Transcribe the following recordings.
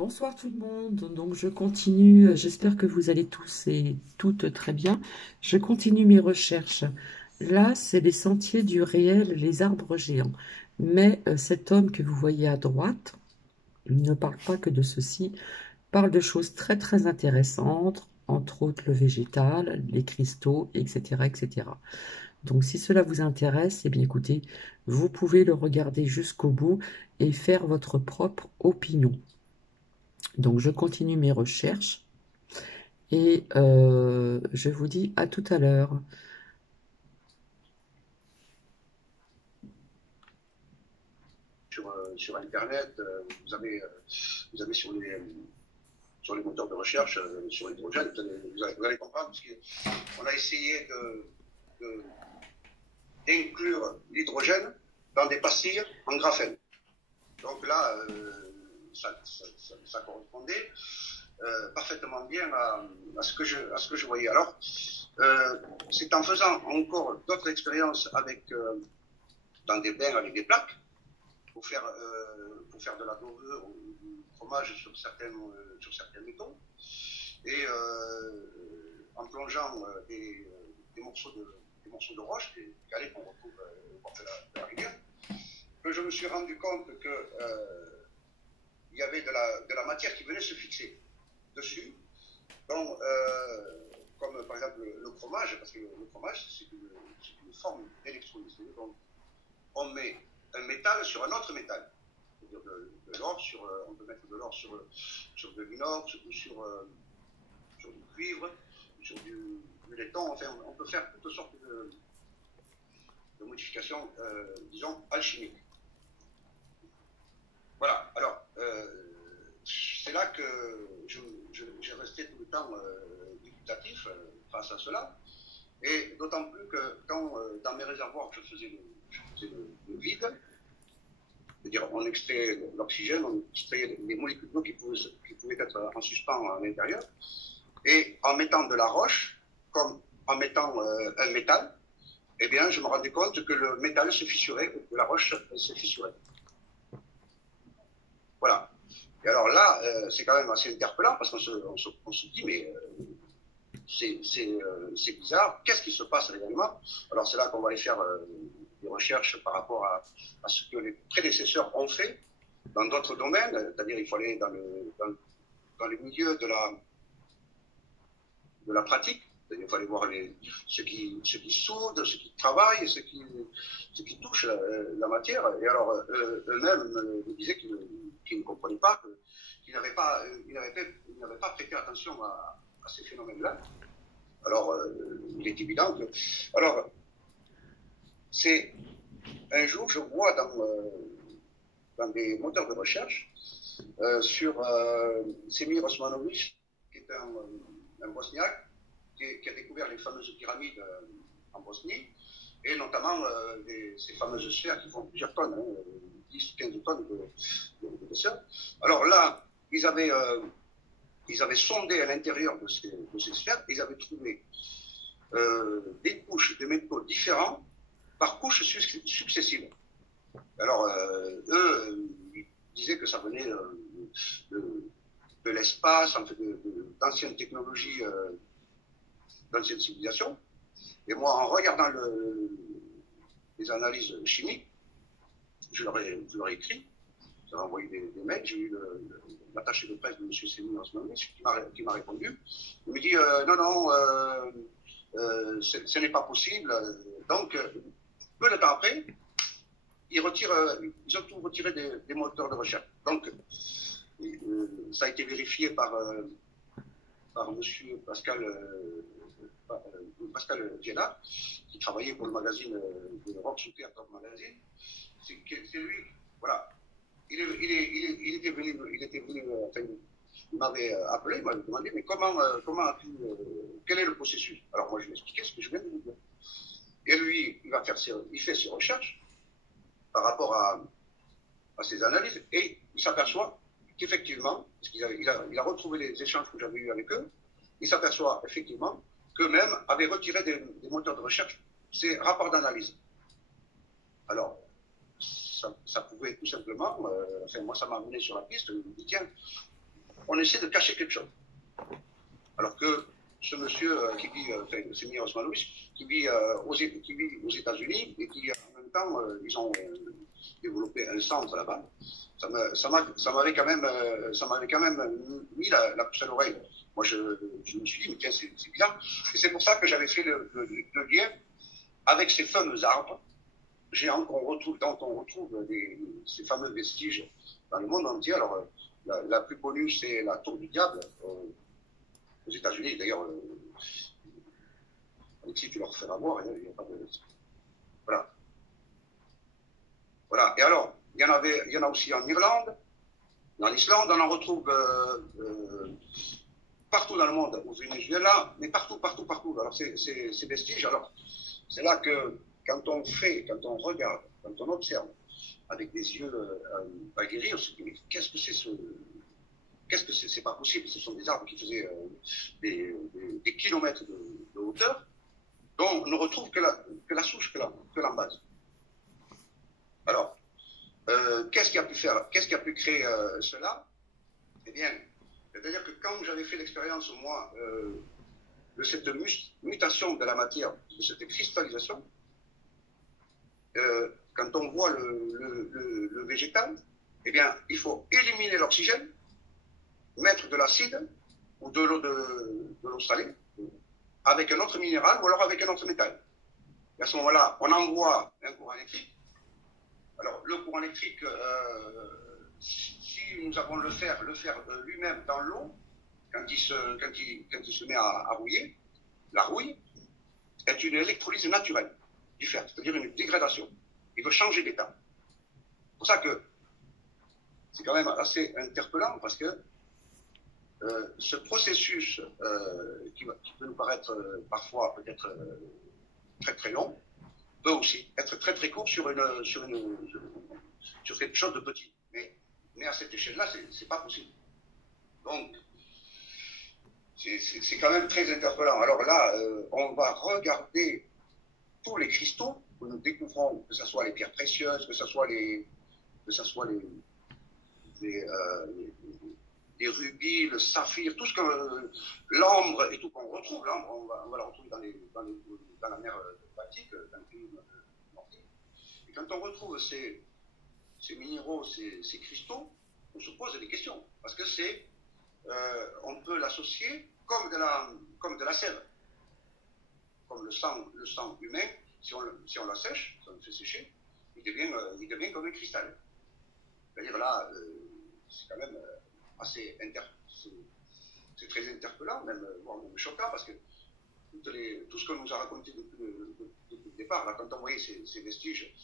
Bonsoir tout le monde, donc je continue, j'espère que vous allez tous et toutes très bien. Je continue mes recherches. Là, c'est les sentiers du réel, les arbres géants. Mais cet homme que vous voyez à droite, il ne parle pas que de ceci, parle de choses très très intéressantes, entre autres le végétal, les cristaux, etc., etc. Donc si cela vous intéresse, eh bien écoutez, vous pouvez le regarder jusqu'au bout et faire votre propre opinion. Donc je continue mes recherches et je vous dis à tout à l'heure. Sur Internet, vous avez sur les moteurs de recherche sur l'hydrogène, vous allez comprendre, parce qu'on a essayé d'inclure l'hydrogène dans des pastilles en graphène. Donc là, ça correspondait parfaitement bien à ce que je voyais. Alors, c'est en faisant encore d'autres expériences dans des bains avec des plaques, pour faire de la dorure ou du fromage sur certains métaux, et en plongeant des morceaux de roche, des galets qu'on retrouve au bord de la rivière, que je me suis rendu compte que il y avait de la matière qui venait se fixer dessus, donc, comme par exemple le fromage, parce que le fromage c'est une forme d'électrolyse. Donc on met un métal sur un autre métal. C'est-à-dire de l'or on peut mettre de l'or sur de l'inox ou sur du cuivre, sur du laiton. Enfin, on peut faire toutes sortes de modifications, disons, alchimiques. Voilà. Alors, c'est là que j'ai resté tout le temps dubitatif face à cela. Et d'autant plus que quand, dans mes réservoirs, je faisais le vide, c'est-à-dire on extrait l'oxygène, on extrait les molécules d'eau qui pouvaient être en suspens à l'intérieur, et en mettant de la roche, comme en mettant un métal, eh bien, je me rendais compte que le métal se fissurait, que la roche se fissurait. Voilà. Et alors là, c'est quand même assez interpellant, parce qu'on se dit, mais c'est bizarre, qu'est-ce qui se passe réellement? Alors c'est là qu'on va aller faire des recherches par rapport à ce que les prédécesseurs ont fait dans d'autres domaines, c'est-à-dire il faut aller dans les milieux de la pratique, c'est-à-dire il faut aller voir ceux qui soudent, ceux qui travaillent, ceux qui touchent la matière, et alors eux-mêmes me disaient qu'ils ne comprenaient pas, qu'ils n'avaient pas prêté attention à ces phénomènes-là. Alors, il est évident que... Alors, c'est un jour, je vois dans des moteurs de recherche sur Semir Osmanovic, qui est un Bosniaque, qui a découvert les fameuses pyramides en Bosnie, et notamment ces fameuses sphères qui font plusieurs tonnes, 10, 15 tonnes d'épaisseur. Alors là, ils avaient sondé à l'intérieur de ces sphères, et ils avaient trouvé des couches de métaux différents par couches successives. Alors, eux, ils disaient que ça venait de l'espace, en fait, d'anciennes technologies, d'anciennes civilisations. Et moi, en regardant les analyses chimiques, je leur ai écrit, j'ai envoyé des mails, j'ai eu l'attaché de presse de M. Sémine en ce moment, qui m'a répondu. Il me dit non, non, ce n'est pas possible. Donc, peu de temps après, ils ont tout retiré des moteurs de recherche. Donc, ça a été vérifié par M. Pascal Viella, qui travaillait pour le magazine de Rock Shooter Top Magazine. C'est lui, voilà. Il était venu, enfin, il m'avait appelé, il m'avait demandé, mais comment as-tu, quel est le processus? Alors moi, je lui ai expliqué ce que je viens de vous dire. Et lui, il fait ses recherches par rapport à ses analyses, et il s'aperçoit qu'effectivement, parce qu'il a retrouvé les échanges que j'avais eus avec eux, il s'aperçoit effectivement qu'eux-mêmes avaient retiré des moteurs de recherche ces rapports d'analyse. Alors, ça pouvait tout simplement, enfin moi ça m'a amené sur la piste, je me dis tiens, on essaie de cacher quelque chose. Alors que ce monsieur qui vit, c'est Mir Osmanovic, qui vit aux États-Unis et qui, en même temps, ils ont développé un centre là-bas. Ça m'avait quand même mis la puce à l'oreille. Moi, je me suis dit, mais tiens, c'est bizarre. Et c'est pour ça que j'avais fait le lien avec ces fameux arbres géants dont on retrouve ces fameux vestiges dans le monde entier. Alors, la plus connue, c'est la Tour du Diable, aux États-Unis. D'ailleurs, si tu leur feras voir, il n'y a pas de... Voilà. Voilà. Et alors, il y en a aussi en Irlande, en Islande, on en retrouve partout dans le monde, au Venezuela, mais partout. Alors, ces vestiges, alors, c'est là que, quand on regarde, quand on observe, avec des yeux aguerris, on se dit, mais qu'est-ce que c'est c'est pas possible, ce sont des arbres qui faisaient des kilomètres de hauteur, donc on ne retrouve que la souche, que l'embase. Alors, qu'est-ce qui a pu créer cela? Eh bien, c'est-à-dire que quand j'avais fait l'expérience, moi, de cette mutation de la matière, de cette cristallisation, quand on voit le végétal, eh bien, il faut éliminer l'oxygène, mettre de l'acide ou de l'eau salée avec un autre minéral ou alors avec un autre métal. Et à ce moment-là, on envoie un courant électrique. Alors, le courant électrique, si nous avons le faire lui-même dans l'eau, quand il se met à rouiller, la rouille est une électrolyse naturelle du fer, c'est-à-dire une dégradation. Il veut changer d'état. C'est pour ça que c'est quand même assez interpellant, parce que ce processus qui peut nous paraître parfois peut-être très très long, peut aussi être très très court sur quelque chose de petit. Mais à cette échelle-là, c'est pas possible. Donc, c'est quand même très interpellant. Alors là, on va regarder tous les cristaux que nous découvrons, que ce soit les pierres précieuses, que ce soit les rubis, le saphir, tout ce que l'ambre et tout qu'on retrouve. L'ambre, on va la retrouver dans la mer Baltique, dans le pays nordique. Et quand on retrouve ces minéraux, ces cristaux, on se pose des questions. Parce que on peut l'associer comme de la sève. Comme le sang humain, si on la sèche, si on le fait sécher, il devient comme un cristal. C'est-à-dire là, c'est quand même c'est très interpellant, voire même choquant, parce que tout ce qu'on nous a raconté depuis le départ, là, quand on voyait ces vestiges,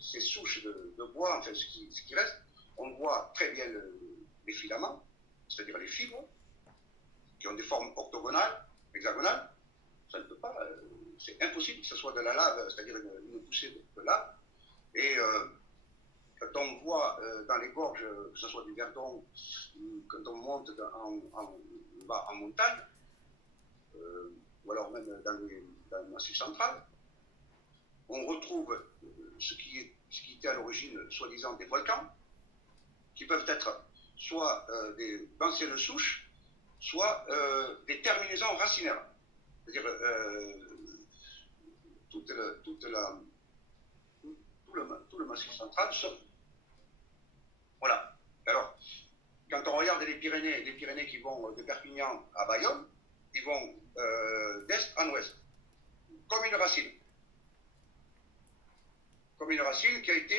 ces souches de bois, enfin ce qui reste, on voit très bien les filaments, c'est-à-dire les fibres, qui ont des formes orthogonales, hexagonales. Ça ne peut pas, c'est impossible que ce soit de la lave, c'est-à-dire une poussée de lave. Et quand on voit dans les gorges, que ce soit du Verdon, quand on monte en montagne, ou alors même dans le massif central, on retrouve ce qui était à l'origine, soi-disant, des volcans, qui peuvent être soit d'anciennes souches, soit des terminaisons racinaires. C'est-à-dire tout le massif central. Voilà. Alors, quand on regarde les Pyrénées qui vont de Perpignan à Bayonne, ils vont d'est en ouest, comme une racine. Comme une racine qui a été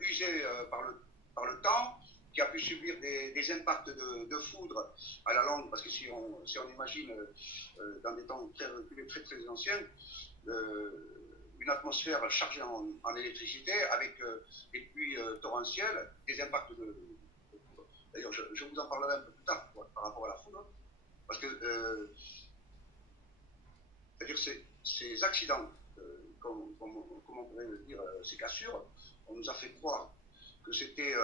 usée par le temps, qui a pu subir des impacts de foudre à la longue, parce que si on imagine dans des temps très reculés, très très anciens, une atmosphère chargée en électricité avec des pluies torrentielles, des impacts de foudre. D'ailleurs, je vous en parlerai un peu plus tard par rapport à la foudre, parce que c'est-à-dire ces accidents, comme on pourrait dire, ces cassures, on nous a fait croire que c'était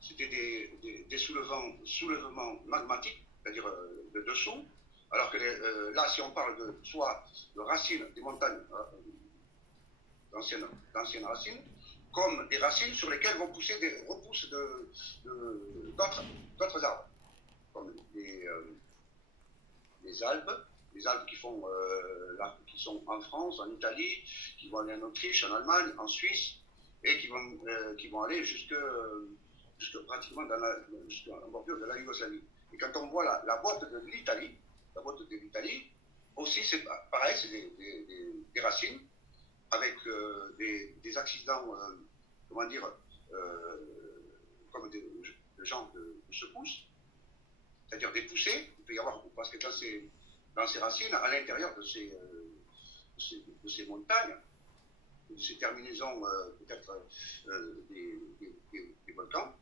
des soulèvements magmatiques, c'est-à-dire de dessous, alors que là, si on parle soit de racines des montagnes, d'anciennes racines, comme des racines sur lesquelles vont pousser des repousses d'autres arbres, comme les Alpes qui font qui sont en France, en Italie, qui vont aller en Autriche, en Allemagne, en Suisse, et qui vont aller jusque pratiquement en bordure de la Yougoslavie. Et quand on voit la boîte de l'Italie, aussi c'est pareil, c'est des racines avec des accidents, comment dire, comme des genres de secousses, c'est-à-dire des poussées. Il peut y avoir, parce que dans ces racines, à l'intérieur de ces montagnes, de ces terminaisons peut-être des volcans,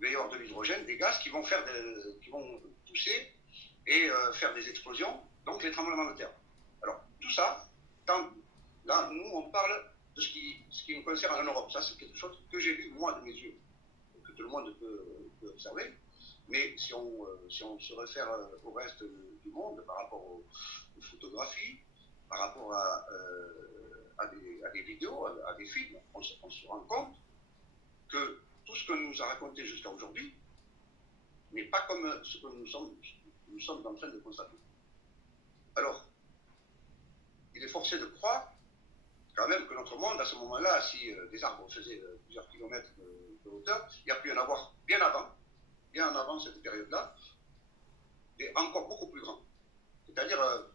il va y avoir de l'hydrogène, des gaz qui vont pousser et faire des explosions, donc les tremblements de terre. Alors tout ça, là nous on parle de ce qui nous concerne en Europe. Ça c'est quelque chose que j'ai vu moi de mes yeux, que tout le monde peut observer. Mais si on se réfère au reste du monde par rapport aux photographies, par rapport à des vidéos, à des films, on se rend compte que tout ce que nous a raconté jusqu'à aujourd'hui n'est pas comme ce que nous sommes en train de constater. Alors, il est forcé de croire quand même que notre monde, à ce moment-là, si des arbres faisaient plusieurs kilomètres de hauteur, il y a pu en avoir bien avant cette période-là, et encore beaucoup plus grand. C'est-à-dire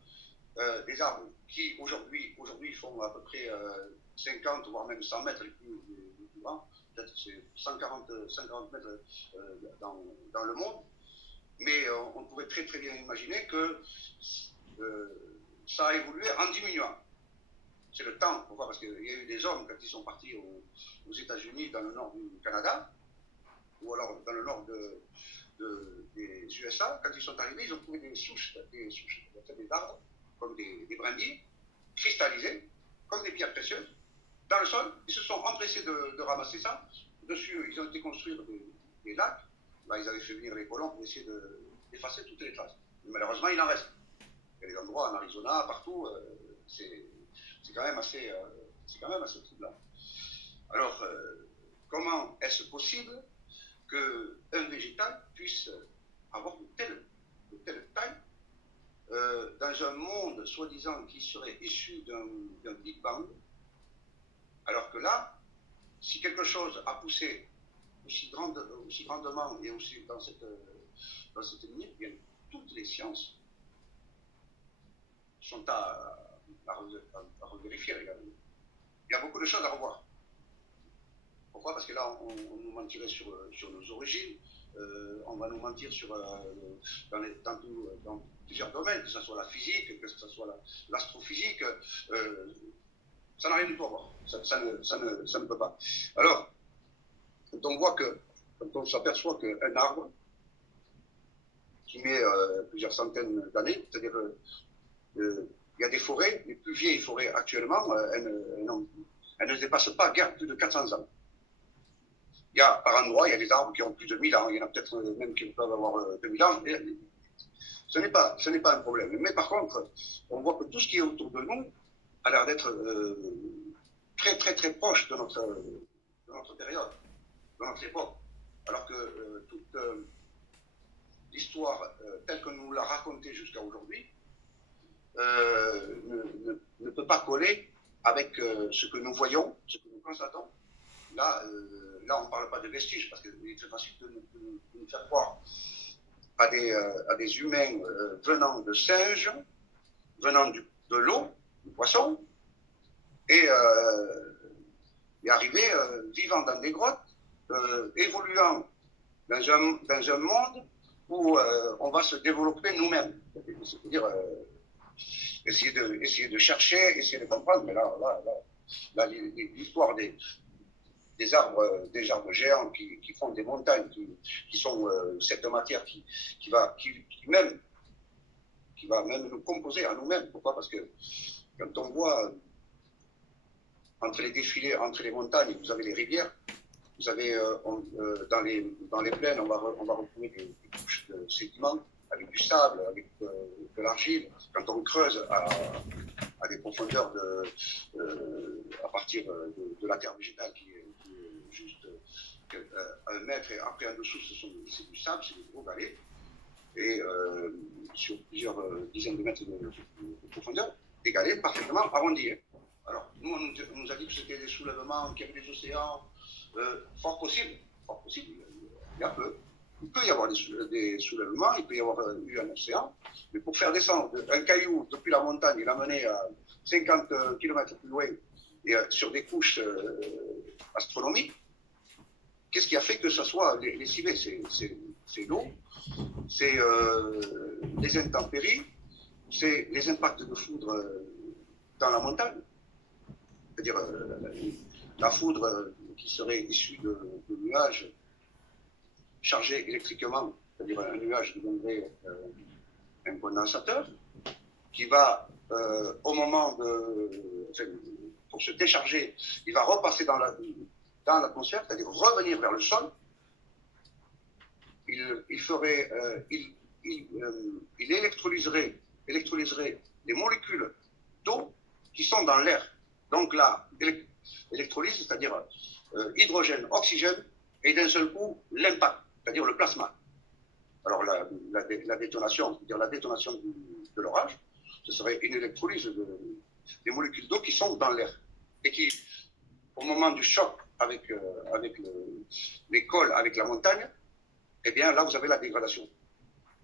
des arbres qui aujourd'hui font à peu près 50 voire même 100 mètres les plus grands, peut-être c'est 140 mètres dans le monde, mais on pourrait très très bien imaginer que ça a évolué en diminuant. C'est le temps, pourquoi? Parce qu'il y a eu des hommes quand ils sont partis aux États-Unis, dans le nord du Canada, ou alors dans le nord des USA, quand ils sont arrivés, ils ont trouvé des souches des arbres, comme des brindilles, cristallisées, comme des pierres précieuses, dans le sol. Ils se sont empressés de ramasser ça. Dessus, ils ont été construire des lacs. Là, ils avaient fait venir les colons pour essayer d'effacer toutes les traces. Mais malheureusement, il en reste. Il y a des endroits en Arizona, partout, c'est quand même assez troublant. Alors, comment est-ce possible qu'un végétal puisse avoir de telle taille dans un monde soi-disant qui serait issu d'un Big Bang, alors que là, si quelque chose a poussé aussi grandement et aussi dans cette lignée, bien, toutes les sciences sont à revérifier également. Il y a beaucoup de choses à revoir. Pourquoi? Parce que là, on nous mentirait sur nos origines, on va nous mentir dans plusieurs domaines, que ce soit la physique, que ce soit l'astrophysique, ça n'a rien du tout à voir. Ça ne peut pas. Alors, quand on s'aperçoit qu'un arbre qui met plusieurs centaines d'années, c'est-à-dire il y a des forêts, les plus vieilles forêts actuellement, elles ne dépassent pas guère plus de 400 ans. Il y a par endroits, il y a des arbres qui ont plus de 1000 ans, il y en a peut-être même qui peuvent avoir 2000 ans. Ce n'est pas un problème. Mais par contre, on voit que tout ce qui est autour de nous a l'air d'être très très très proche de notre période, de notre époque. Alors que toute l'histoire telle que nous l'a racontée jusqu'à aujourd'hui ne peut pas coller avec ce que nous voyons, ce que nous constatons. Là, on ne parle pas de vestiges, parce qu'il est très facile de nous faire croire à des humains venant de singes, venant de l'eau, du poisson, et arriver vivant dans des grottes, évoluant dans un monde où on va se développer nous-mêmes. C'est-à-dire essayer de chercher, essayer de comprendre, mais là l'histoire des arbres géants qui font des montagnes, qui sont cette matière qui va même nous composer à nous-mêmes. Pourquoi? Parce que quand on voit entre les défilés, entre les montagnes, vous avez les rivières, vous avez dans les plaines, on va retrouver des couches de sédiments avec du sable, avec de l'argile. Quand on creuse à des profondeurs à partir de la terre végétale qui est 1 mètre, et après en dessous, c'est du sable, c'est des gros galets, et sur plusieurs dizaines de mètres de profondeur, des galets parfaitement arrondis. Alors, nous, on nous a dit que c'était des soulèvements, qu'il y avait des océans, fort possible, il y a peu. Il peut y avoir des soulèvements, il peut y avoir eu un océan, mais pour faire descendre un caillou depuis la montagne et l'amener à 50 km plus loin, et sur des couches astronomiques, qu'est-ce qui a fait que ça soit lessivé? C'est l'eau, c'est les intempéries, c'est les impacts de foudre dans la montagne. C'est-à-dire la foudre qui serait issue de nuages chargés électriquement, c'est-à-dire un nuage deviendrait un condensateur, qui va, au moment pour se décharger, il va repasser dans l'atmosphère, c'est-à-dire revenir vers le sol. Il électrolyserait les molécules d'eau qui sont dans l'air. Donc là, électrolyse, c'est-à-dire hydrogène, oxygène, et d'un seul coup, l'impact, c'est-à-dire le plasma. Alors la détonation, c'est-à-dire la détonation de l'orage, ce serait une électrolyse des molécules d'eau qui sont dans l'air. Et qui, au moment du choc avec les cols, avec la montagne, eh bien là, vous avez la dégradation.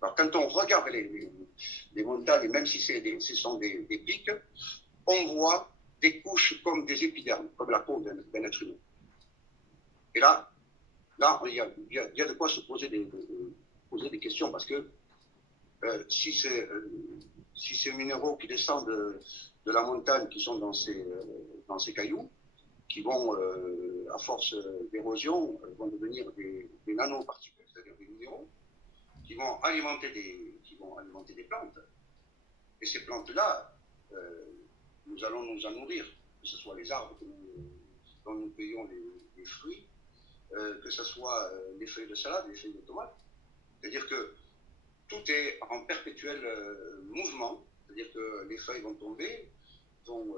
Alors quand on regarde les montagnes, même si ce sont des pics, on voit des couches comme des épidermes, comme la peau d'un être humain. Et là, il y a de quoi se poser des questions, parce que si ces minéraux qui descendent de la montagne, qui sont dans ces cailloux, qui vont, à force d'érosion, vont devenir des nanoparticules, c'est-à-dire des minéraux, qui vont alimenter des plantes. Et ces plantes-là, nous allons nous en nourrir, que ce soit les arbres dont nous payons les fruits, que ce soit les feuilles de salade, les feuilles de tomate. C'est-à-dire que tout est en perpétuel mouvement, c'est-à-dire que les feuilles vont tomber, vont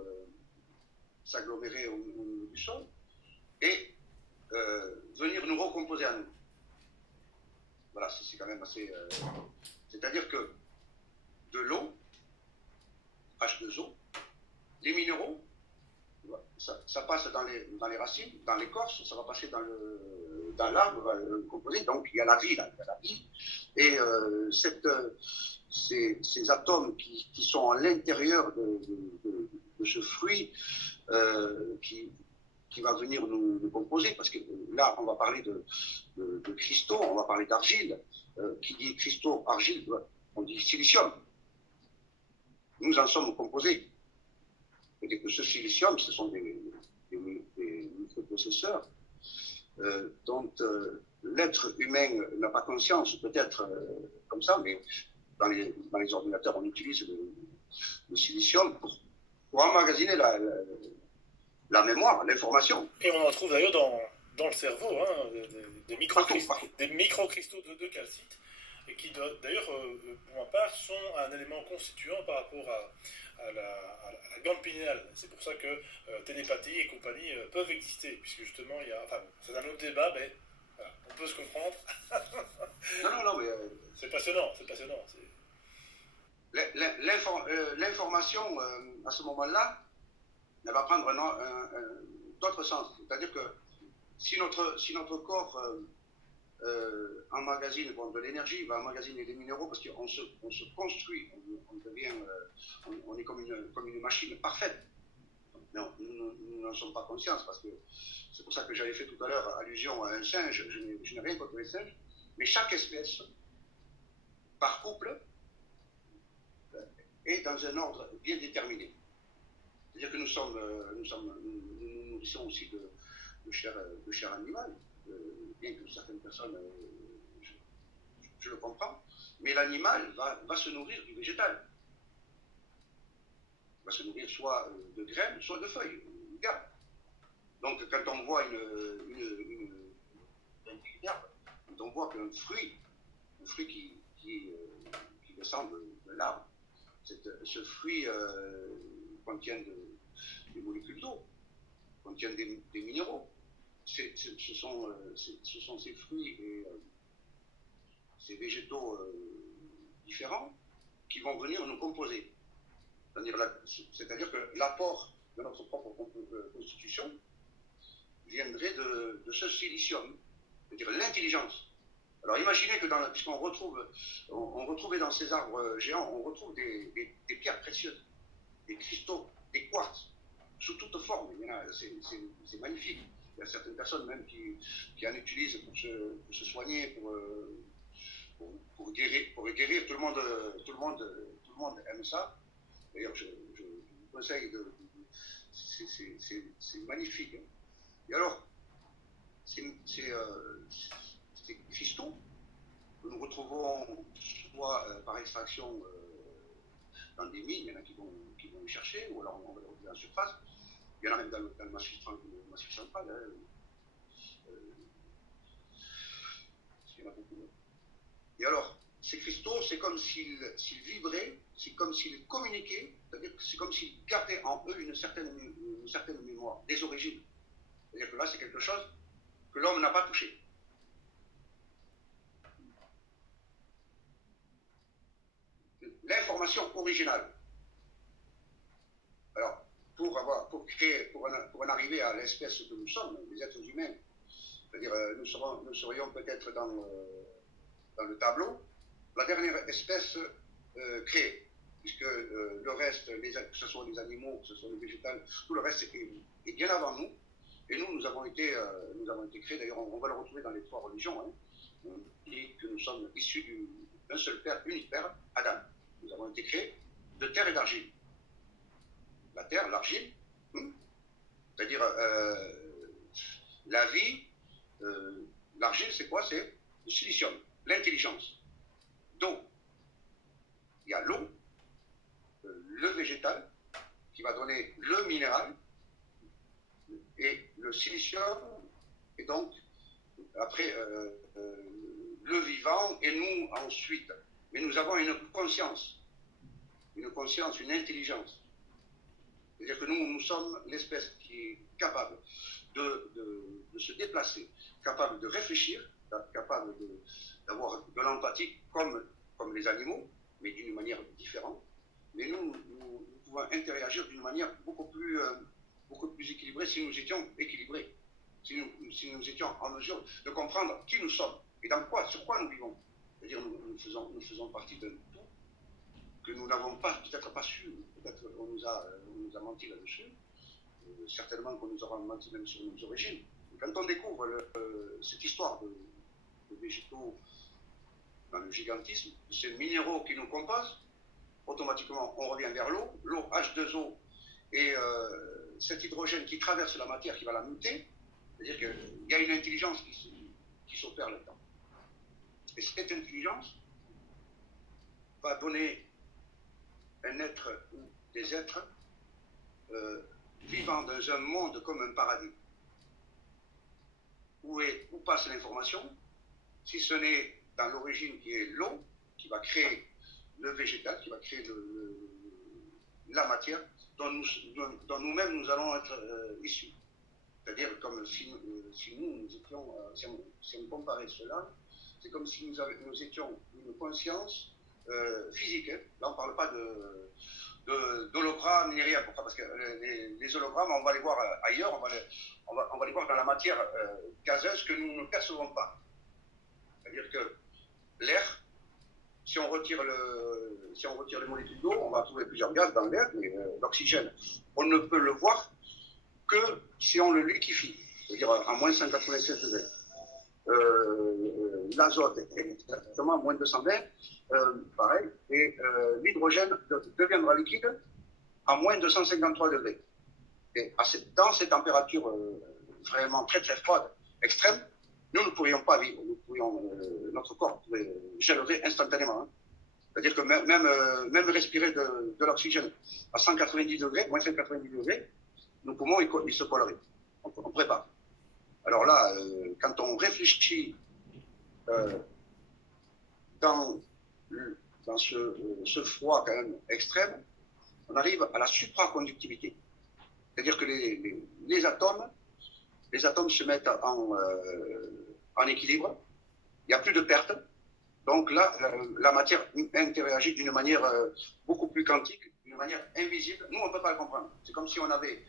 s'agglomérer au niveau du sol, et venir nous recomposer à nous. Voilà, c'est quand même assez... c'est-à-dire que de l'eau, H2O, les minéraux, ça passe dans les racines, dans l'écorce, ça va passer dans l'arbre, va le composer. Donc il y a la vie là, il y a la vie. Et ces atomes qui sont à l'intérieur de ce fruit qui va venir nous composer, parce que là on va parler de cristaux, on va parler d'argile. Qui dit cristaux, argile, on dit silicium. Nous en sommes composés. Et que ce silicium, ce sont des microprocesseurs dont l'être humain n'a pas conscience, peut-être comme ça, mais dans les ordinateurs, on utilise le silicium pour emmagasiner la mémoire, l'information. Et on en trouve d'ailleurs dans le cerveau, hein, des microcristaux de calcite, et qui d'ailleurs, pour ma part, sont un élément constituant par rapport à la glande pinéale. C'est pour ça que télépathie et compagnie peuvent exister, puisque justement, c'est un autre débat, mais voilà, on peut se comprendre. non, mais... c'est passionnant. L'information, à ce moment-là, elle va prendre d'autres sens. C'est-à-dire que si notre corps emmagasine de l'énergie, va emmagasiner des minéraux, parce qu'on se construit, on est comme une machine parfaite. Non, nous n'en sommes pas conscients, parce que c'est pour ça que j'avais fait tout à l'heure allusion à un singe. Je n'ai rien contre les singes, mais chaque espèce, par couple, est dans un ordre bien déterminé. C'est-à-dire que nous nourrissons aussi de chair animale, bien que certaines personnes, je le comprends, mais l'animal va se nourrir du végétal. Il va se nourrir soit de graines, soit de feuilles, d'herbes. Donc quand on voit une herbe, quand on voit qu'un fruit qui descend de l'arbre, ce fruit contient des molécules d'eau, contient des minéraux. ce sont ces fruits et ces végétaux différents qui vont venir nous composer. C'est-à-dire que l'apport de notre propre constitution viendrait de ce silicium, c'est-à-dire l'intelligence. Alors imaginez que puisqu'on retrouvait dans ces arbres géants, on retrouve des pierres précieuses, des cristaux, des quartz, sous toute forme. C'est magnifique. Il y a certaines personnes même qui en utilisent pour se soigner, pour guérir. Tout le monde aime ça. D'ailleurs, je vous conseille c'est magnifique. Et alors, ces cristaux que nous retrouvons soit par extraction dans des mines, il y en a qui vont les chercher, ou alors on va les retrouver en surface. Il y en a même dans le massif central. Il y en a beaucoup. Et alors, ces cristaux, c'est comme s'ils vibraient, c'est comme s'ils communiquaient, c'est-à-dire que c'est comme s'ils gardaient en eux une certaine mémoire, des origines. C'est-à-dire que là, c'est quelque chose que l'homme n'a pas touché. L'information originale. Alors, pour en arriver à l'espèce que nous sommes, les êtres humains, c'est-à-dire nous serions peut-être dans le tableau, la dernière espèce créée, puisque le reste, que ce soit les animaux, que ce soit les végétales, tout le reste est bien avant nous, et nous avons été créés, d'ailleurs on va le retrouver dans les trois religions, hein, et que nous sommes issus d'un seul père, unique père, Adam. Nous avons été créés de terre et d'argile. La terre, l'argile, c'est-à-dire la vie, l'argile c'est quoi? C'est le silicium, l'intelligence. Donc, il y a l'eau, le végétal, qui va donner le minéral, et le silicium, et donc, après, le vivant, et nous ensuite. Mais nous avons une conscience, une intelligence. C'est-à-dire que nous sommes l'espèce qui est capable de se déplacer, capable de réfléchir, capable d'avoir de l'empathie comme les animaux, mais d'une manière différente. Mais nous pouvons interagir d'une manière beaucoup plus équilibrée si nous étions équilibrés, si nous étions en mesure de comprendre qui nous sommes et sur quoi nous vivons. C'est-à-dire nous faisons partie d'un tout que nous n'avons peut-être pas su, peut-être qu'on nous a menti là-dessus, certainement qu'on nous aura menti même sur nos origines. Et quand on découvre cette histoire de végétaux dans le gigantisme, ces minéraux qui nous composent, automatiquement on revient vers l'eau H2O, et cet hydrogène qui traverse la matière, qui va la muter, c'est-à-dire qu'il y a une intelligence qui s'opère là-dedans. Et cette intelligence va donner un être ou des êtres vivant dans un monde comme un paradis. Où passe l'information, si ce n'est dans l'origine qui est l'eau, qui va créer le végétal, qui va créer la matière, dont nous-mêmes nous allons être issus. C'est-à-dire comme si nous étions, si on comparait cela, c'est comme si nous étions une conscience physique. Hein. Là, on ne parle pas d'hologrammes ni rien. Pourquoi? Parce que les hologrammes, on va les voir ailleurs, on va les voir dans la matière gazeuse que nous ne percevons pas. C'est-à-dire que l'air, si on retire les molécules d'eau, on va trouver plusieurs gaz dans l'air, mais l'oxygène, on ne peut le voir que si on le liquéfie, c'est-à-dire à moins 196 degrés. L'azote est exactement à moins 220, pareil, et l'hydrogène deviendra liquide à moins 253 degrés. Et dans ces températures vraiment très très froides, extrêmes, nous ne pourrions pas vivre. Notre corps gèlerait instantanément. Hein. C'est-à-dire que même respirer de l'oxygène à 190 degrés, moins 190 degrés, nos poumons ils se colleraient. On prépare. Alors là, quand on réfléchit dans ce froid quand même extrême, on arrive à la supraconductivité. C'est-à-dire que les atomes les atomes se mettent en équilibre, il n'y a plus de perte. Donc là, la matière interagit d'une manière beaucoup plus quantique, d'une manière invisible. Nous, on ne peut pas le comprendre. C'est comme si on avait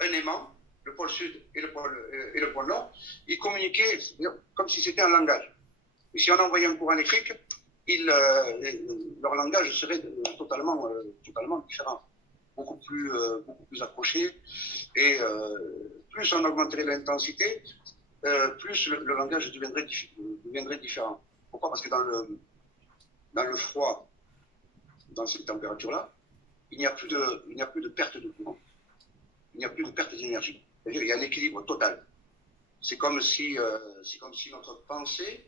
un aimant, le pôle sud et le pôle nord, ils communiquaient comme si c'était un langage. Et si on envoyait un courant électrique, leur langage serait totalement différent, beaucoup plus accroché. Et plus on augmenterait l'intensité, plus le langage deviendrait différent. Pourquoi? Parce que dans le froid, dans cette température-là, il n'y a plus de perte de courant. Il n'y a plus de perte d'énergie. C'est-à-dire qu'il y a un équilibre total. C'est comme si notre pensée,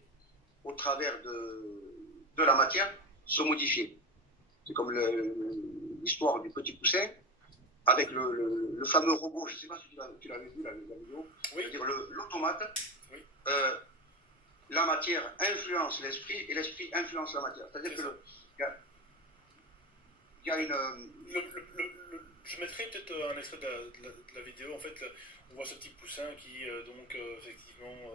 au travers de la matière, se modifiait. C'est comme l'histoire du petit poussin avec le fameux robot. Je ne sais pas si tu l'avais vu, la vidéo. Oui. C'est-à-dire l'automate. Oui. La matière influence l'esprit et l'esprit influence la matière. C'est-à-dire qu'il y a une... Je mettrai peut-être un extrait de la vidéo. En fait, on voit ce petit poussin qui, effectivement,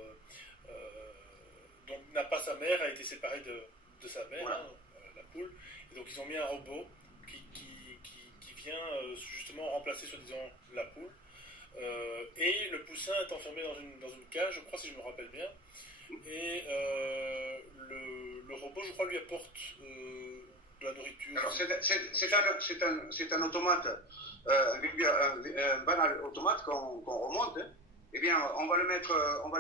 donc n'a pas sa mère, a été séparé de sa mère, Voilà. La poule. Et donc, ils ont mis un robot qui vient justement remplacer, soi-disant, la poule. Et le poussin est enfermé dans une cage, je crois, si je me rappelle bien. Et le robot, je crois, lui apporte de la nourriture. Alors, c'est un automate, un banal automate qu'on remonte. Hein. Eh bien, on va le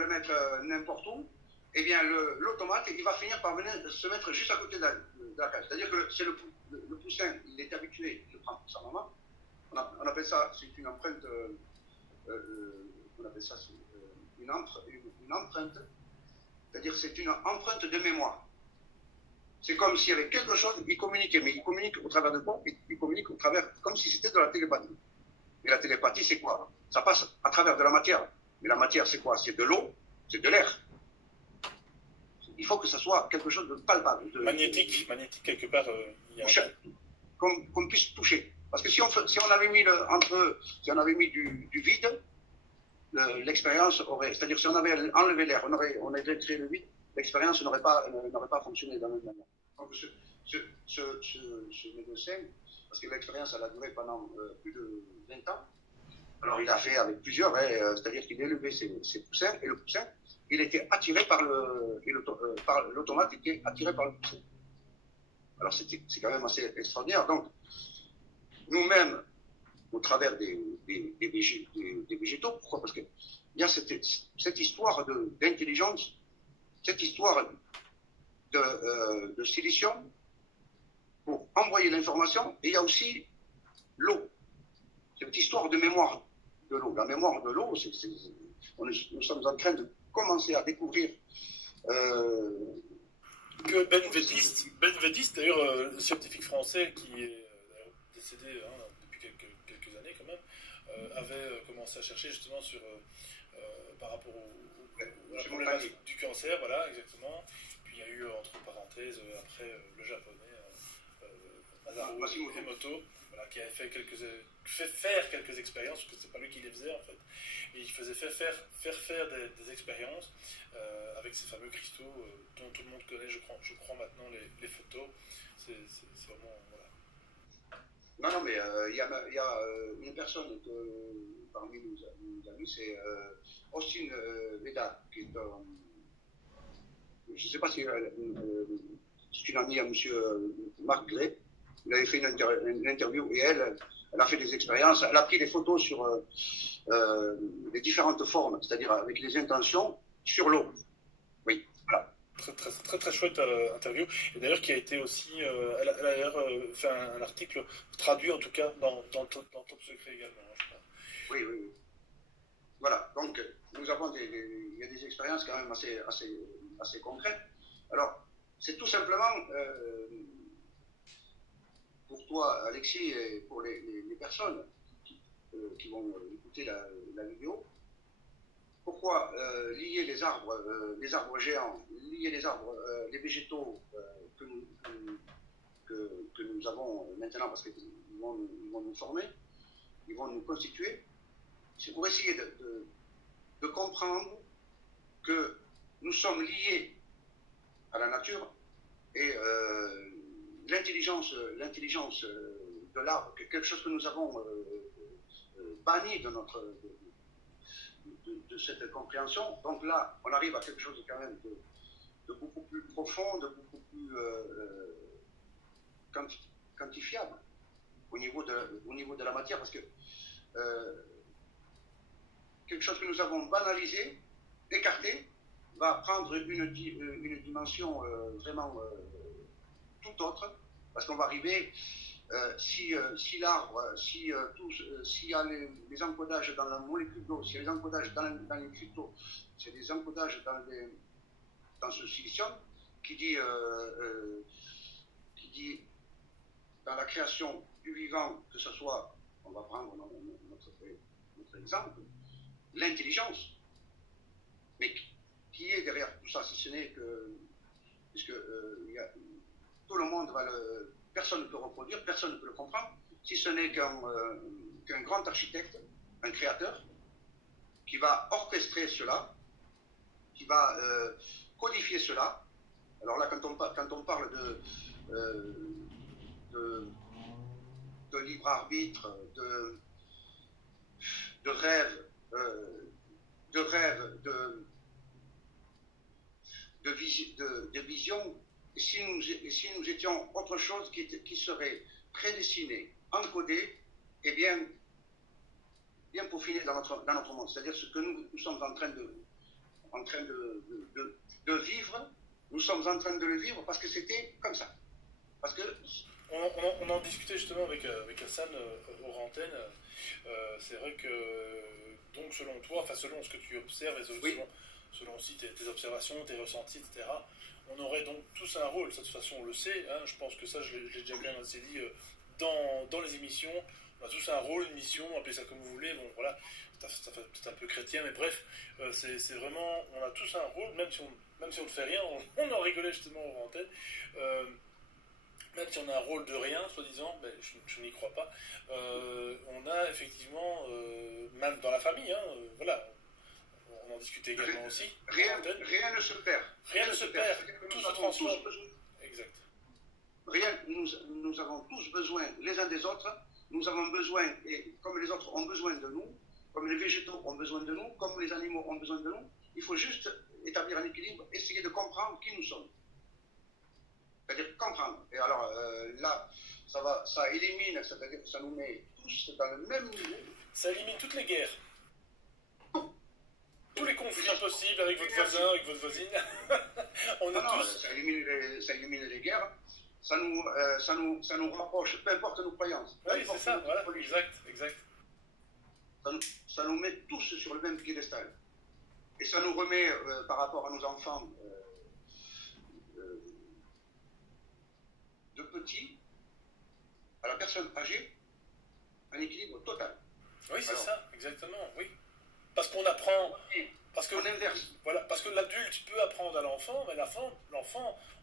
mettre n'importe où. Eh bien, l'automate, il va finir par venir se mettre juste à côté de la cage. C'est-à-dire que c'est le poussin, il est habitué, il le prend pour sa maman. On appelle ça, c'est une empreinte, on appelle ça une empreinte. C'est-à-dire c'est une empreinte de mémoire. C'est comme s'il y avait quelque chose, il communiquait, mais il communique au travers de quoi? Il communique au travers, comme si c'était de la télépathie. Et la télépathie, c'est quoi? Ça passe à travers de la matière. Mais la matière, c'est quoi? C'est de l'eau, c'est de l'air. Il faut que ça soit quelque chose de palpable. Magnétique quelque part. Qu'on puisse toucher. Parce que si on avait mis du vide, l'expérience aurait, c'est-à-dire si on avait enlevé l'air, on aurait créé le vide, l'expérience n'aurait pas fonctionné de la même manière. Donc ce médecin, parce que l'expérience elle a duré pendant plus de 20 ans, alors il a fait avec plusieurs, c'est-à-dire qu'il élevait ses poussins, et le poussin, il était attiré par l'automate était attiré par le poussin. Alors c'est quand même assez extraordinaire. Donc nous-mêmes, au travers des végétaux. Pourquoi? Parce qu'il y a cette histoire d'intelligence, cette histoire de silicium pour envoyer l'information, et il y a aussi l'eau, cette histoire de mémoire de l'eau. La mémoire de l'eau, nous sommes en train de commencer à découvrir que Ben Vedist, d'ailleurs, le scientifique français qui est décédé depuis quelques années quand même, avait commencé à chercher justement par rapport à la problématique du cancer, voilà, exactement. Puis il y a eu, entre parenthèses, après le japonais, Masaru Emoto, voilà, qui avait fait faire quelques expériences, parce que c'est pas lui qui les faisait en fait. Et il faisait faire des expériences avec ces fameux cristaux dont tout le monde connaît, je crois maintenant les photos. C'est vraiment, voilà. Non, mais il y a une personne parmi nos amis, c'est Austin Veda, qui est je ne sais pas si c'est une amie à M. Marc Gray. Il avait fait une interview et elle a fait des expériences. Elle a pris des photos sur les différentes formes, c'est-à-dire avec les intentions sur l'eau. Oui, voilà. Très chouette interview. Et d'ailleurs, qui a été aussi. Elle a d'ailleurs fait un article traduit, en tout cas, dans Top Secret également, je crois. Oui. Voilà. Donc, nous avons il y a des expériences quand même assez concrètes. Alors, c'est tout simplement. Pour toi, Alexis, et pour les personnes qui vont écouter la vidéo, pourquoi lier les arbres géants, lier les végétaux que nous avons maintenant, parce qu'ils vont, nous former, ils vont nous constituer, c'est pour essayer de de comprendre que nous sommes liés à la nature et l'intelligence de l'arbre, quelque chose que nous avons banni de de cette compréhension. Donc là, on arrive à quelque chose quand même de beaucoup plus profond, de beaucoup plus quantifiable au niveau de la matière, parce que quelque chose que nous avons banalisé, écarté, va prendre une dimension vraiment tout autre, parce qu'on va arriver, si l'arbre, s'il y a les encodages dans la molécule d'eau, s'il y a les encodages dans les cryptos, s'il y a des encodages dans ce silicium, qui dit dans la création du vivant, que ce soit, on va prendre notre exemple, l'intelligence. Mais qui est derrière tout ça, si ce n'est que, puisque tout le monde personne ne peut reproduire, personne ne peut le comprendre, si ce n'est qu'un grand architecte, un créateur, qui va orchestrer cela, qui va codifier cela. Alors là, quand on parle de libre arbitre, de rêve, de vision, et si nous étions autre chose qui serait prédestiné, encodé, et bien peaufiné dans notre monde. C'est-à-dire ce que nous sommes en train de vivre, nous sommes en train de le vivre parce que c'était comme ça. Parce que on en discutait justement avec Hassan hors antenne. C'est vrai que, donc selon toi, enfin selon ce que tu observes et selon aussi tes observations, tes ressentis, etc., on aurait donc tous un rôle. De toute façon, on le sait. Hein, je pense que ça, je l'ai déjà bien assez dit dans les émissions. On a tous un rôle, une mission, appelez ça comme vous voulez. Bon, voilà, ça fait peut-être un peu chrétien, mais bref, c'est vraiment, on a tous un rôle, même si on ne fait rien. On en rigolait justement hors antenne. Même si on a un rôle de rien, soi-disant, ben, je n'y crois pas, on a effectivement, même dans la famille, hein, voilà, on en discutait également aussi. Rien ne se perd. Rien ne se perd, tout se transforme. Exact. Nous avons tous besoin les uns des autres, nous avons besoin, et comme les autres ont besoin de nous, comme les végétaux ont besoin de nous, comme les animaux ont besoin de nous, il faut juste établir un équilibre, essayer de comprendre qui nous sommes. C'est-à-dire comprendre. Et alors là, ça élimine, c'est-à-dire que ça nous met tous dans le même niveau. Ça élimine toutes les guerres. Tous les conflits possibles avec votre voisin, avec votre voisine. Ça élimine les guerres. Ça nous rapproche, peu importe nos croyances. Oui, c'est ça, voilà, exact. Ça nous met tous sur le même piédestal. Et ça nous remet, par rapport à nos enfants, de petit à la personne âgée, un équilibre total. Oui, c'est ça, exactement, oui. Parce qu'on apprend, parce que on inverse. Voilà, parce que l'adulte peut apprendre à l'enfant, mais l'enfant,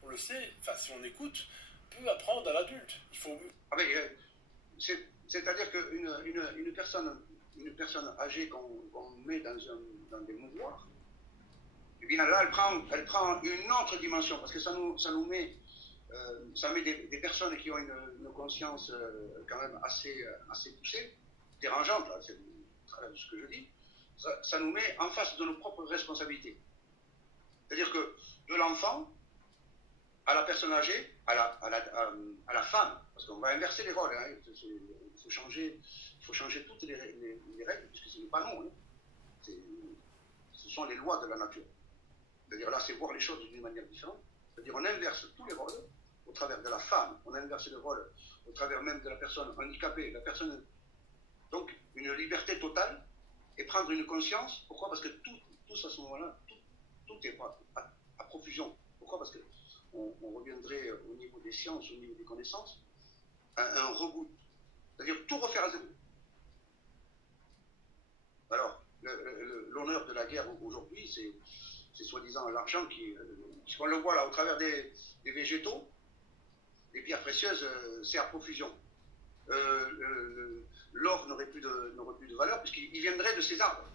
on le sait, enfin si on écoute, peut apprendre à l'adulte. Il faut. Ah mais c'est-à-dire qu'une personne âgée qu'on met dans des mouvoirs, eh bien là elle prend une autre dimension parce que ça nous met. Ça met des personnes qui ont une conscience quand même assez poussée, dérangeante, là, c'est ce que je dis, ça nous met en face de nos propres responsabilités. C'est-à-dire que de l'enfant à la personne âgée, à la femme, parce qu'on va inverser les rôles, hein, il faut changer toutes les règles, puisque ce n'est pas nous, hein. Ce sont les lois de la nature. C'est-à-dire là, c'est voir les choses d'une manière différente. C'est-à-dire on inverse tous les rôles au travers de la femme, on inverse le rôle au travers même de la personne handicapée, la personne. Donc une liberté totale et prendre une conscience. Pourquoi? Parce que tout à ce moment-là, tout est à profusion. Pourquoi? Parce qu'on reviendrait au niveau des sciences, au niveau des connaissances, à un reboot. C'est-à-dire tout refaire à zéro. Alors, l'honneur de la guerre aujourd'hui, c'est soi-disant l'argent puisqu'on le voit là au travers des végétaux, les pierres précieuses, c'est à profusion. L'or n'aurait plus de valeur puisqu'il viendrait de ces arbres.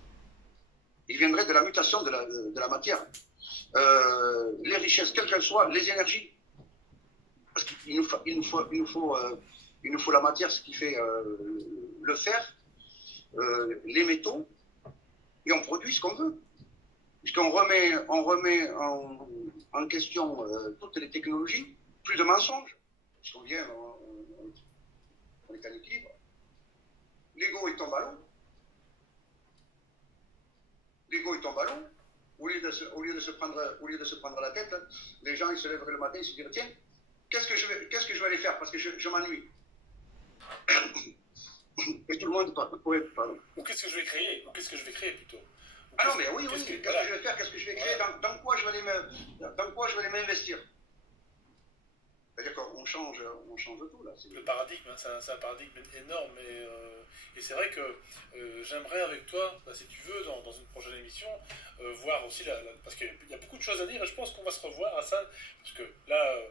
il viendrait de la mutation de la matière. Les richesses, quelles qu'elles soient, les énergies. Parce qu'il nous faut la matière, ce qui fait le fer, les métaux, et on produit ce qu'on veut. Puisqu'on remet en question toutes les technologies, plus de mensonges. Puisqu'on vient, on est en équilibre. L'ego, il tombe à l'eau. L'ego, il tombe à l'eau. Au lieu de se prendre la tête, les gens, ils se lèveraient le matin, ils se diraient, tiens, qu'est-ce que je vais aller faire parce que je m'ennuie. Et tout le monde, pardon. Ou qu'est-ce que je vais créer, plutôt. Ah non, mais oui, qu'est-ce que je vais faire, qu'est-ce que je vais créer, dans quoi je vais aller m'investir. C'est-à-dire qu'on change tout, là. Le paradigme, hein, c'est un paradigme énorme, et c'est vrai que j'aimerais avec toi, bah, si tu veux, dans une prochaine émission, voir aussi, parce qu'il y a beaucoup de choses à dire, et je pense qu'on va se revoir à ça, parce que là,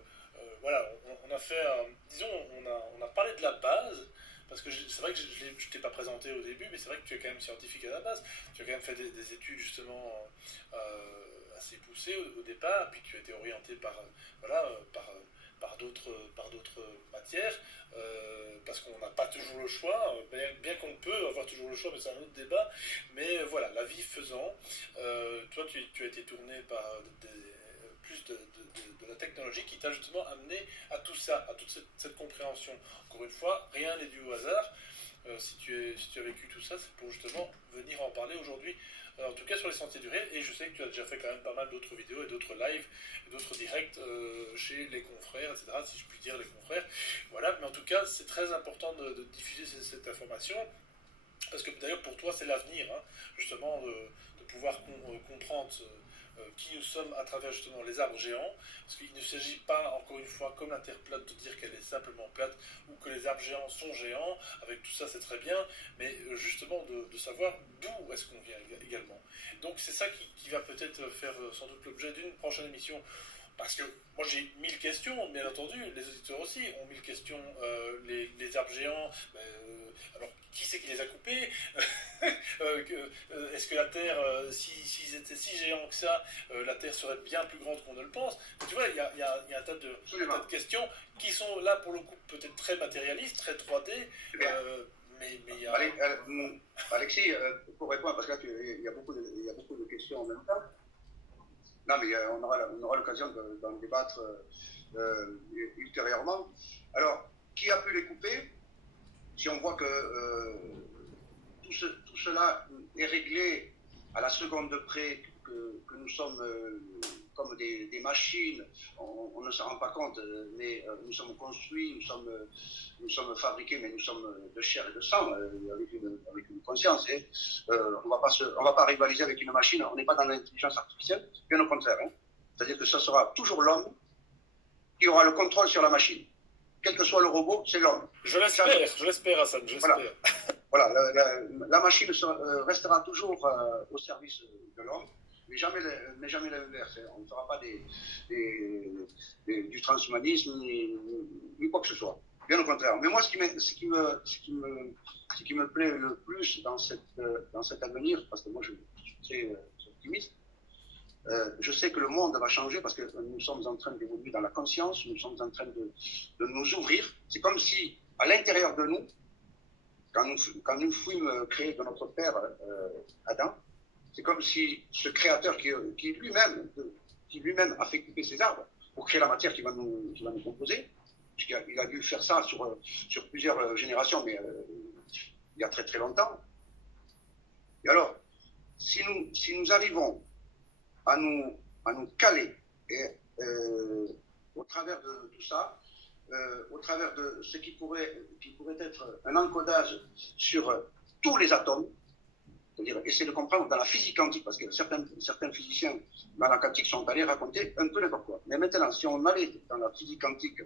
voilà, on a fait, disons, on a parlé de la base, parce que c'est vrai que je ne t'ai pas présenté au début, mais c'est vrai que tu es quand même scientifique à la base, tu as quand même fait des études, justement, assez poussées au départ, puis tu as été orienté par d'autres matières, parce qu'on n'a pas toujours le choix, bien qu'on peut avoir toujours le choix, mais c'est un autre débat, mais voilà, la vie faisant, toi tu as été tourné par plus de la technologie qui t'a justement amené à tout ça, à toute cette compréhension. Encore une fois, rien n'est dû au hasard. Si tu as vécu tout ça, c'est pour justement venir en parler aujourd'hui, en tout cas sur les sentiers du réel, et je sais que tu as déjà fait quand même pas mal d'autres vidéos et d'autres lives et d'autres directs chez les confrères, etc., si je puis dire les confrères. Voilà, mais en tout cas, c'est très important de diffuser cette information, parce que d'ailleurs pour toi c'est l'avenir, hein, justement, de pouvoir comprendre qui nous sommes à travers justement les arbres géants, parce qu'il ne s'agit pas, encore une fois, comme la Terre plate, de dire qu'elle est simplement plate, ou que les arbres géants sont géants, avec tout ça c'est très bien, mais justement de savoir d'où est-ce qu'on vient également. Donc c'est ça qui va peut-être faire sans doute l'objet d'une prochaine émission, parce que moi j'ai 1000 questions, bien entendu, les auditeurs aussi ont 1000 questions, les arbres géants, alors qui c'est qui les a coupés? Est-ce que la Terre, s'ils étaient si géants que ça, la Terre serait bien plus grande qu'on ne le pense? Tu vois, il y a un tas de questions qui sont là pour le coup peut-être très matérialistes, très 3D, mais il y a... Alexis, pour répondre, parce que là il y a beaucoup de questions en même temps. Non, mais on aura l'occasion d'en débattre ultérieurement. Alors, qui a pu les couper? Si on voit que tout cela est réglé à la seconde de près, que nous sommes comme des machines, on ne s'en rend pas compte, mais nous sommes construits, nous sommes fabriqués, mais nous sommes de chair et de sang, avec une conscience. Et, on va pas rivaliser avec une machine, on n'est pas dans l'intelligence artificielle, bien au contraire. Hein. C'est-à-dire que ce sera toujours l'homme qui aura le contrôle sur la machine. Quel que soit le robot, c'est l'homme. Je l'espère, Hassan, j'espère. Voilà, la machine restera toujours au service de l'homme, mais jamais l'inverse. On ne fera pas du transhumanisme ni quoi que ce soit. Bien au contraire. Mais moi, ce qui me plaît le plus dans cet avenir, parce que moi je suis très optimiste, je sais que le monde va changer parce que nous sommes en train d'évoluer dans la conscience, nous sommes en train de nous ouvrir. C'est comme si, à l'intérieur de nous, quand nous fûmes créés de notre père Adam, c'est comme si ce créateur qui lui-même a fait couper ses arbres pour créer la matière qui va nous composer, puisqu'il a dû faire ça sur plusieurs générations, mais il y a très très longtemps. Et alors, si nous arrivons à nous caler et au travers de tout ça, au travers de ce qui pourrait être un encodage sur tous les atomes, c'est-à-dire essayer de comprendre dans la physique quantique, parce que certains physiciens dans la quantique sont allés raconter un peu n'importe quoi. Mais maintenant, si on allait dans la physique quantique,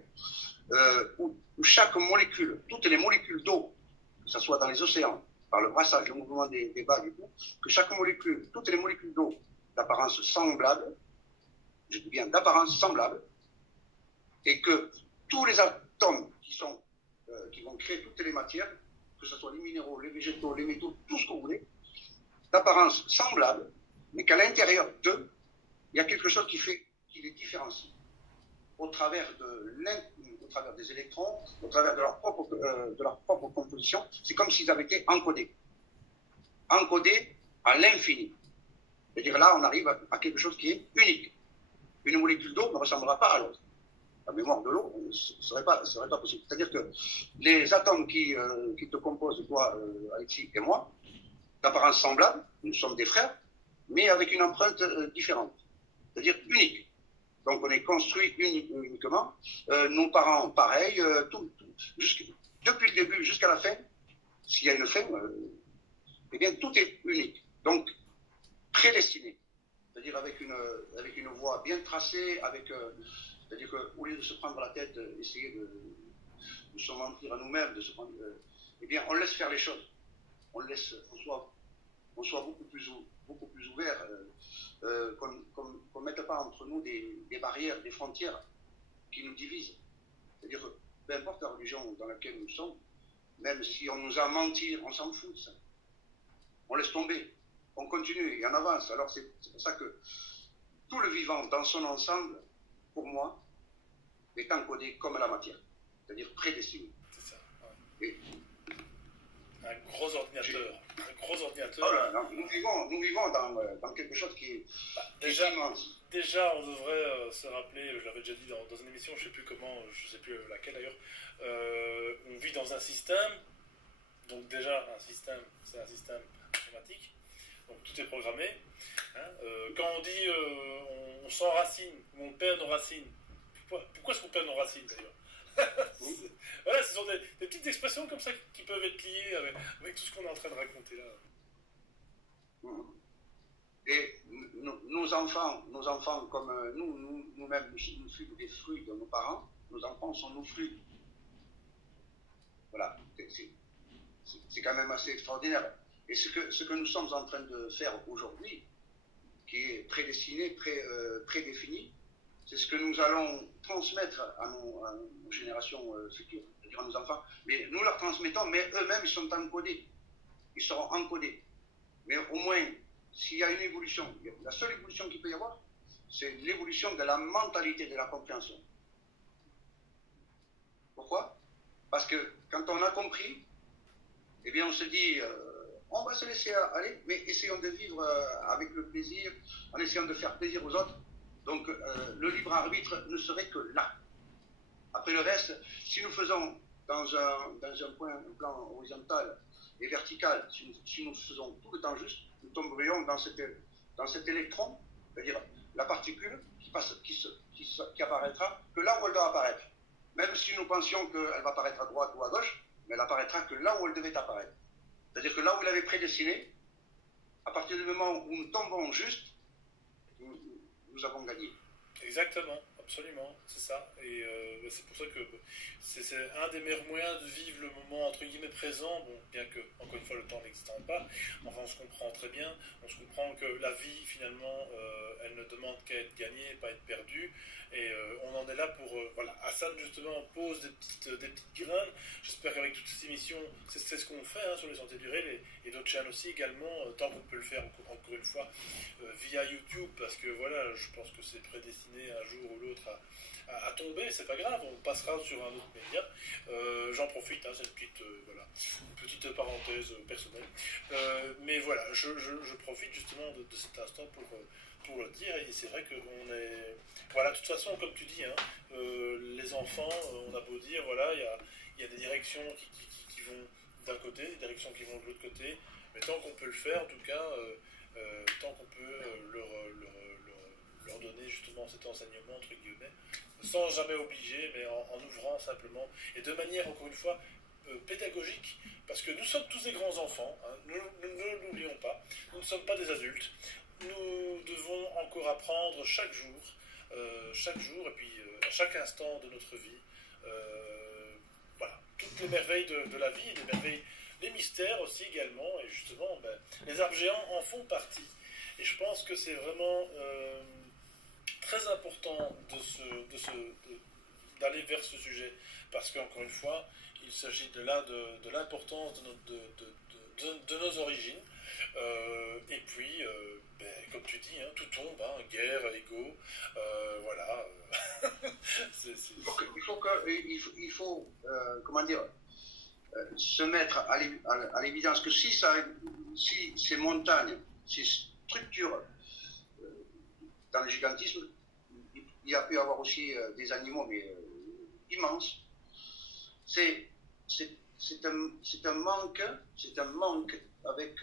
où chaque molécule, toutes les molécules d'eau, que ce soit dans les océans, par le brassage, le mouvement des vagues et tout, que chaque molécule, toutes les molécules d'eau d'apparence semblable, je dis bien d'apparence semblable, et que tous les atomes qui vont créer toutes les matières, que ce soit les minéraux, les végétaux, les métaux, tout ce que vous voulez, d'apparence semblable, mais qu'à l'intérieur d'eux, il y a quelque chose qui les différencie au travers des électrons, au travers de leur propre composition. C'est comme s'ils avaient été encodés à l'infini. C'est-à-dire là, on arrive à quelque chose qui est unique. Une molécule d'eau ne ressemblera pas à l'autre. La mémoire de l'eau ne serait pas possible. C'est-à-dire que les atomes qui te composent, toi, Alexis et moi, d'apparence semblable, nous sommes des frères, mais avec une empreinte différente. C'est-à-dire unique. Donc on est construit uniquement. Nos parents, pareil, depuis le début jusqu'à la fin, s'il y a une fin, eh bien tout est unique. Donc prédestiné. C'est-à-dire avec une voie bien tracée, c'est-à-dire qu'au lieu de se prendre la tête, essayer de se mentir à nous-mêmes, eh bien on laisse faire les choses. On soit beaucoup plus ouvert, qu'on ne mette pas entre nous des barrières, des frontières qui nous divisent. C'est-à-dire que peu importe la religion dans laquelle nous sommes, même si on nous a menti, on s'en fout de ça. On laisse tomber, on continue et on avance. Alors c'est pour ça que tout le vivant dans son ensemble, pour moi, est encodé comme la matière, c'est-à-dire prédestiné. C'est ça. Ouais. Et un gros ordinateur. Oh non, nous vivons dans quelque chose qui est immense. Déjà, on devrait se rappeler, je l'avais déjà dit dans une émission, je ne sais plus laquelle d'ailleurs, on vit dans un système, donc déjà un système, c'est un système informatique, donc tout est programmé. Hein, quand on dit on s'enracine, ou on perd nos racines, pourquoi est-ce qu'on perd nos racines d'ailleurs? Voilà, ce sont des petites expressions comme ça qui peuvent être liées avec tout ce qu'on est en train de raconter là. Et nos enfants comme nous-mêmes, nous sommes des fruits de nos parents, nos enfants sont nos fruits. Voilà, c'est quand même assez extraordinaire. Et ce que nous sommes en train de faire aujourd'hui, qui est prédestiné, prédéfini, c'est ce que nous allons transmettre à nos générations futures, c'est-à-dire à nos enfants. Mais nous leur transmettons, mais eux-mêmes, ils sont encodés. Ils seront encodés. Mais au moins, s'il y a une évolution, la seule évolution qu'il peut y avoir, c'est l'évolution de la mentalité, de la compréhension. Pourquoi? Parce que quand on a compris, eh bien on se dit, on va se laisser aller, mais essayons de vivre avec le plaisir, en essayant de faire plaisir aux autres. Donc le libre arbitre ne serait que là. Après le reste, si nous faisons dans un plan horizontal et vertical, si nous faisons tout le temps juste, nous tomberions dans cet électron, c'est-à-dire la particule qui apparaîtra que là où elle doit apparaître. Même si nous pensions qu'elle va apparaître à droite ou à gauche, mais elle apparaîtra que là où elle devait apparaître. C'est-à-dire que là où il avait prédestiné, à partir du moment où nous tombons juste, nous avons gagné. Exactement, absolument, c'est ça. Et c'est pour ça que c'est un des meilleurs moyens de vivre le moment entre guillemets présent, bon, bien que, encore une fois, le temps n'existant pas, enfin on se comprend très bien, on se comprend que la vie, finalement, elle ne demande qu'à être gagnée, pas être perdue, et on en est là pour, voilà, Hassan justement pose des petites graines. J'espère qu'avec toutes ces émissions, c'est ce qu'on fait sur les sentiers du réel, et d'autres chaînes aussi également, tant qu'on peut le faire, encore une fois, via YouTube, parce que voilà, je pense que c'est prédestiné un jour ou l'autre à tomber, c'est pas grave, on passera sur un autre média. J'en profite, c'est une petite parenthèse personnelle. Mais voilà, je profite justement de cet instant pour le dire, et c'est vrai qu'on est... Voilà, de toute façon, comme tu dis, les enfants, on a beau dire, voilà, il y a des directions qui vont d'un côté, des directions qui vont de l'autre côté, mais tant qu'on peut le faire, en tout cas, tant qu'on peut leur donner justement cet enseignement, entre guillemets, sans jamais obliger, mais en ouvrant simplement, et de manière, encore une fois, pédagogique, parce que nous sommes tous des grands enfants, nous ne l'oublions pas, nous ne sommes pas des adultes, nous devons encore apprendre chaque jour, et puis à chaque instant de notre vie, voilà, toutes les merveilles de la vie, les merveilles, les mystères aussi également, et justement, les arbres géants en font partie. Et je pense que c'est vraiment très important d'aller vers ce sujet, parce qu'encore une fois, il s'agit de l'importance de de nos origines. Et puis, comme tu dis, hein, tout tombe, hein, guerre, ego, voilà. Il faut comment dire, se mettre à l'évidence que si ces montagnes, ces structures dans le gigantisme, il y a pu y avoir aussi des animaux, mais immenses. C'est un manque avec,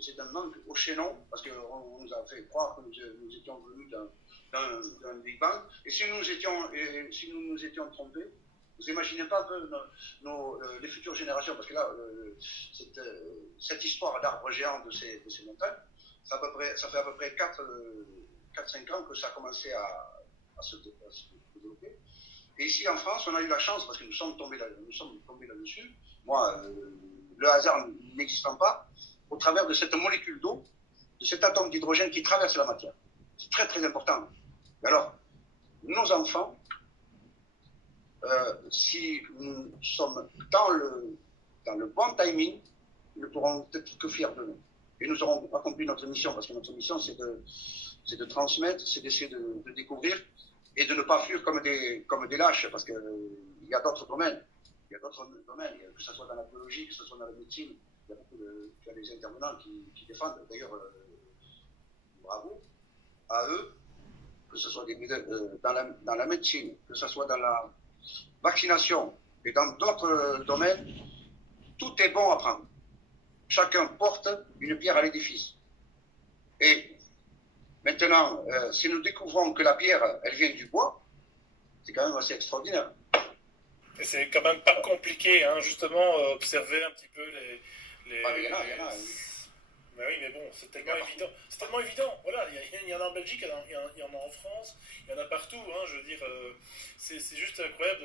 c'est un manque au chaînon, parce qu'on nous a fait croire que nous étions venus d'un Big Bang, et si nous nous étions trompés, vous imaginez pas que les futures générations, parce que là, cette histoire d'arbres géants de ces montagnes, ça fait à peu près 4-5 ans que ça a commencé à se développer. Et ici en France, on a eu la chance, parce que nous sommes tombés là-dessus, moi, le hasard n'existant pas, au travers de cette molécule d'eau, de cet atome d'hydrogène qui traverse la matière. C'est très très important. Et alors, nos enfants, si nous sommes dans le bon timing, ils ne pourront être que fiers de nous. Et nous aurons accompli notre mission, parce que notre mission, c'est de transmettre, c'est d'essayer de découvrir et de ne pas fuir comme des lâches, parce qu'il y a d'autres domaines. Il y a d'autres domaines, que ce soit dans la biologie, que ce soit dans la médecine. Il y a tu as des intervenants qui défendent, d'ailleurs, bravo à eux, que ce soit dans la médecine, que ce soit dans la vaccination et dans d'autres domaines, tout est bon à prendre. Chacun porte une pierre à l'édifice. Et maintenant, si nous découvrons que la pierre, elle vient du bois, c'est quand même assez extraordinaire. Et c'est quand même pas compliqué, hein, justement, observer un petit peu les... Il y en a. Mais oui, mais bon, c'est tellement évident. C'est tellement évident. Voilà, il y en a en Belgique, il y en a en France, il y en a partout. Hein, je veux dire, c'est juste incroyable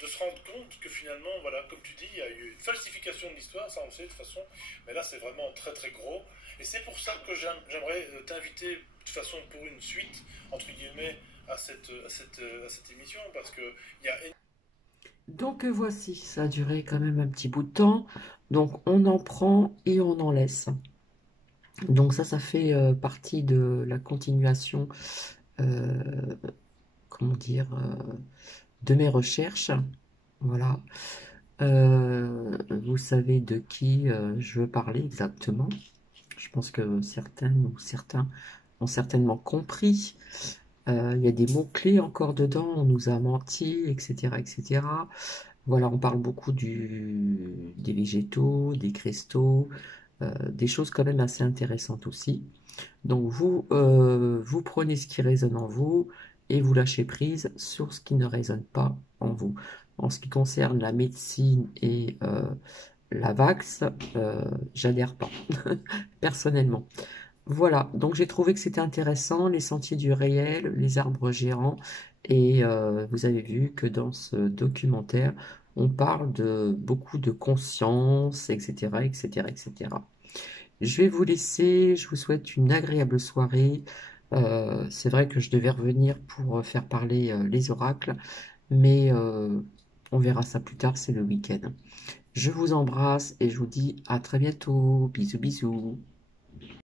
de se rendre compte que finalement, voilà, comme tu dis, il y a eu une falsification de l'histoire, ça on le sait de toute façon. Mais là, c'est vraiment très très gros. Et c'est pour ça que j'aimerais t'inviter de toute façon pour une suite, entre guillemets, à cette émission, parce que il y a... Donc voici, ça a duré quand même un petit bout de temps. Donc on en prend et on en laisse. Donc ça fait partie de la continuation, comment dire, de mes recherches. Voilà. Vous savez de qui je veux parler exactement. Je pense que certaines ou certains ont certainement compris. Il y a des mots-clés encore dedans, on nous a menti, etc., etc. Voilà, on parle beaucoup des végétaux, des cristaux, des choses quand même assez intéressantes aussi. Donc vous prenez ce qui résonne en vous et vous lâchez prise sur ce qui ne résonne pas en vous. En ce qui concerne la médecine et la vax, j'adhère pas, personnellement. Voilà, donc j'ai trouvé que c'était intéressant, les sentiers du réel, les arbres géants, et vous avez vu que dans ce documentaire, on parle de beaucoup de conscience, etc., etc., etc. Je vais vous laisser, je vous souhaite une agréable soirée. C'est vrai que je devais revenir pour faire parler les oracles, mais on verra ça plus tard, c'est le week-end. Je vous embrasse et je vous dis à très bientôt. Bisous, bisous.